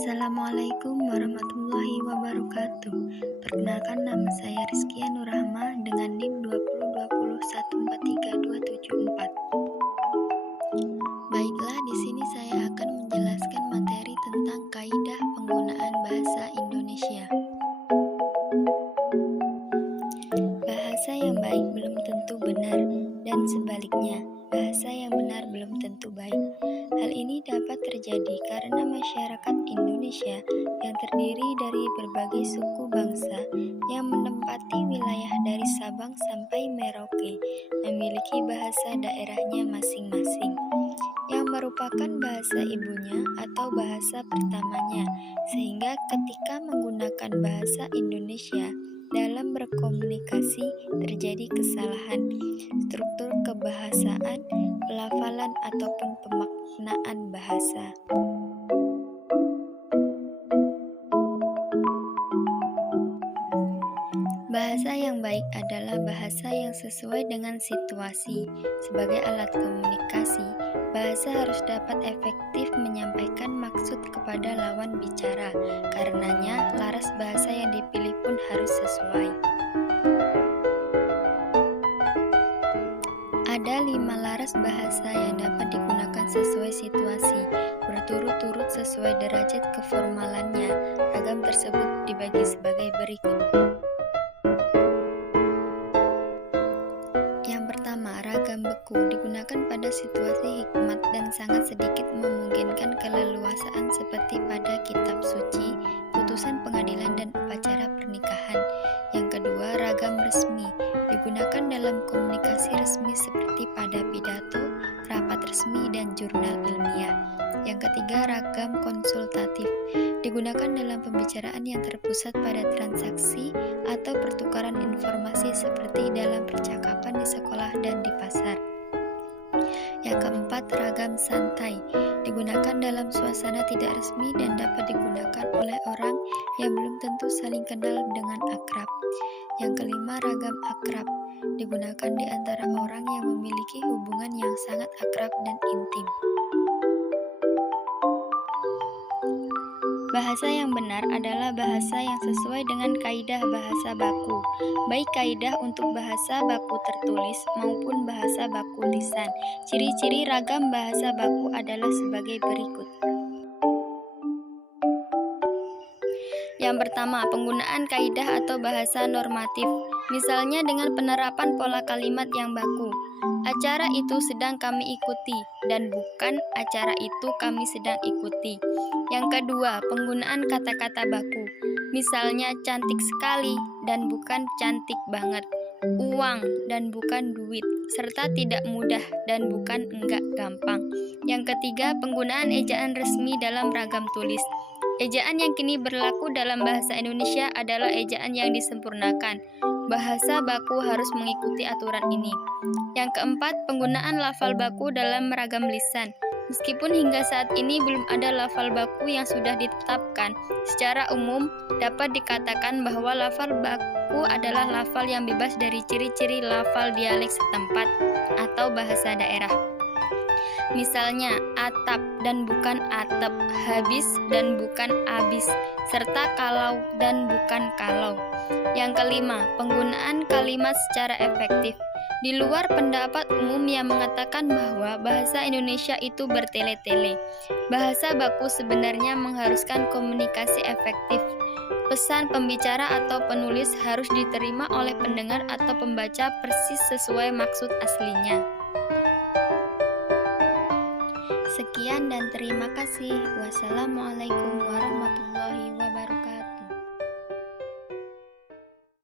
Assalamualaikum warahmatullahi wabarakatuh. Perkenalkan, nama saya Rizkia Nurrahma dengan NIM 2020143274. Baiklah, di sini saya akan menjelaskan materi tentang kaidah penggunaan bahasa Indonesia. Bahasa yang baik belum tentu benar, dan sebaliknya, bahasa yang benar belum tentu baik. Hal ini dapat terjadi karena masyarakat Indonesia yang terdiri dari berbagai suku bangsa yang menempati wilayah dari Sabang sampai Merauke memiliki bahasa daerahnya masing-masing, yang merupakan bahasa ibunya atau bahasa pertamanya, sehingga ketika menggunakan bahasa Indonesia dalam berkomunikasi terjadi kesalahan struktur kebahasaan, pelafalan ataupun pemaknaan bahasa. Bahasa yang baik adalah bahasa yang sesuai dengan situasi. Sebagai alat komunikasi, bahasa harus dapat efektif menyampaikan maksud kepada lawan bicara. Karenanya, laras bahasa yang dipilih pun harus sesuai. Ada 5 laras bahasa yang dapat digunakan sesuai situasi, berturut-turut sesuai derajat keformalannya. Ragam tersebut dibagi sebagai berikut. Yang pertama, ragam beku digunakan pada situasi hikmat dan sangat sedikit memungkinkan keleluasaan seperti pada kitab suci, putusan pengadilan dan upacara pernikahan. Yang kedua, ragam resmi digunakan dalam komunikasi resmi seperti pada pidato, rapat resmi, dan jurnal ilmiah. Yang ketiga, ragam konsultatif digunakan dalam pembicaraan yang terpusat pada transaksi atau pertukaran informasi seperti dalam percakapan di sekolah dan di pasar. Yang keempat, ragam santai digunakan dalam suasana tidak resmi dan dapat digunakan oleh orang yang belum tentu saling kenal dengan akrab. Yang kelima, ragam akrab digunakan di antara orang yang memiliki hubungan yang sangat akrab dan intim. Bahasa yang benar adalah bahasa yang sesuai dengan kaidah bahasa baku, baik kaidah untuk bahasa baku tertulis maupun bahasa baku lisan. Ciri-ciri ragam bahasa baku adalah sebagai berikut. Yang pertama, penggunaan kaidah atau bahasa normatif, misalnya dengan penerapan pola kalimat yang baku. Acara itu sedang kami ikuti, dan bukan acara itu kami sedang ikuti. Yang kedua, penggunaan kata-kata baku, misalnya cantik sekali dan bukan cantik banget, uang dan bukan duit, serta tidak mudah dan bukan enggak gampang. Yang ketiga, penggunaan ejaan resmi dalam ragam tulis. Ejaan yang kini berlaku dalam bahasa Indonesia adalah ejaan yang disempurnakan. Bahasa baku harus mengikuti aturan ini. Yang keempat, penggunaan lafal baku dalam ragam lisan. Meskipun hingga saat ini belum ada lafal baku yang sudah ditetapkan, secara umum dapat dikatakan bahwa lafal baku adalah lafal yang bebas dari ciri-ciri lafal dialek setempat atau bahasa daerah. Misalnya, atap dan bukan atap, habis dan bukan abis, serta kalau dan bukan kalau. Yang kelima, penggunaan kalimat secara efektif. Di luar pendapat umum yang mengatakan bahwa bahasa Indonesia itu bertele-tele, bahasa baku sebenarnya mengharuskan komunikasi efektif. Pesan pembicara atau penulis harus diterima oleh pendengar atau pembaca persis sesuai maksud aslinya. Sekian dan terima kasih. Wassalamualaikum warahmatullahi wabarakatuh.